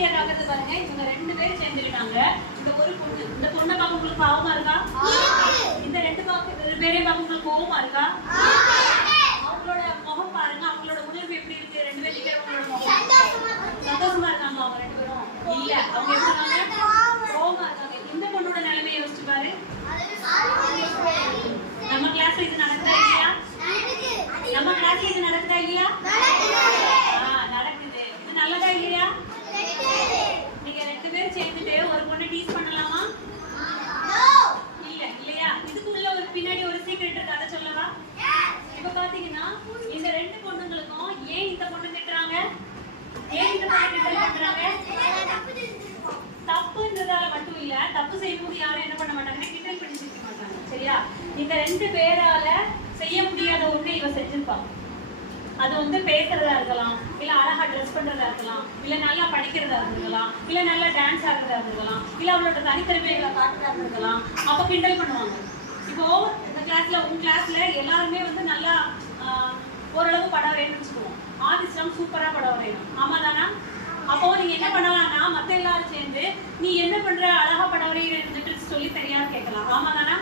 Clear ஆகுது பாருங்க. இவங்க 2 பேரும் சேர்ந்துக்கிட்டாங்க. இந்த ஒரு பொண்ணு, இந்த பொண்ணை பார்க்க உங்களுக்கு பாவமா இருக்கா? இந்த 2 பேரையும் பார்க்க உங்களுக்கு கோவமா இருக்கா? அவங்களோட முகம் பாருங்க, அவங்களோட உணர்வு எப்படி இருக்கு? 2 பேரும் இருக்கிறவங்களோட முகம் சந்தோஷமா இருக்காங்க அவங்க 2 பேரும்? இல்ல, அவங்க எப்படி இருக்காங்க? கோவமா இருக்காங்க. இந்த பொண்ணோட நிலைமையை யோசிச்சு பாரு. நம்ம கிளாஸ்ல இது நடக்குதா இல்லையா? நம்ம கிளாஸ்ல இது நடக்குதா இல்லையா? நடக்குது. இது நல்லதா இல்லையா? நீங்க 2 பேரும் சேர்ந்துட்டு ஒரு பொண்ணை டீஸ் பண்ணலாமா? இல்ல, இல்லையா? இதுக்குள்ள ஒரு பின்னாடி ஒரு சீக்ரெட் இருக்கு, அதை சொல்லவா? இப்ப பாத்தீங்கன்னா இந்த 2 பொண்ணுங்களுக்கும் ஏன் இந்த பொண்ணு திட்டுறாங்க? ஏன் இந்த பொண்ணு கிண்டல் பண்றாங்க? தப்புன்றதால மட்டும் இல்ல, தப்பு செய்யும்போது யாரும் என்ன பண்ண மாட்டாங்கன்னா கிண்டல் பண்ணி சிரிக்க மாட்டாங்க. சரியா? இந்த 2 பேரால செய்ய முடியாத ஒண்ணு இவ செஞ்சிருப்பாங்க. அது வந்து பேசுறதா இருக்கலாம், இல்ல அழகா ட்ரெஸ் பண்றதா இருக்கலாம், இல்ல நல்லா படிக்கிறதா இருக்கலாம், இல்ல நல்லா டான்ஸ் ஆடுறதா இருக்கலாம், இல்ல அவளோட தனித்திறமைகளை காட்டுறதா இருக்கலாம். அப்ப கிண்டல் பண்ணுவாங்க. இப்போ இந்த கிளாஸ்ல, உங்க கிளாஸ்ல எல்லாருமே வந்து நல்லா ஓரளவு படம் வரையணும்னு வச்சுக்குவோம். ஆதிஸ்லாம் சூப்பரா படம் வரையணும், ஆமா தானா? அப்போ நீங்க என்ன பண்ணலாம்னா மத்த எல்லாரும் சேர்ந்து நீ என்ன பண்ற, அழகா படம் வரையிற சொல்லி தெரியாம கேட்கலாம், ஆமா தானா?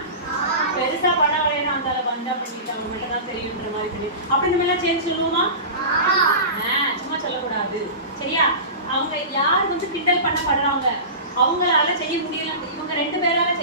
பெருசா படம் வரையணும் அந்த வந்தா பண்ணிட்டு அவங்க மட்டும் தான் தெரியுன்ற மாதிரி சொல்லி அப்படி நம்ம எல்லாம் சேர்ந்து சொல்லுவோமா? சும்மா சொல்லக்கூடாது. சரியா? அவங்க யார் வந்து கிண்டல் பண்ணப்படுறாங்க அவங்களால செய்ய முடியல, இவங்க 2 பேரால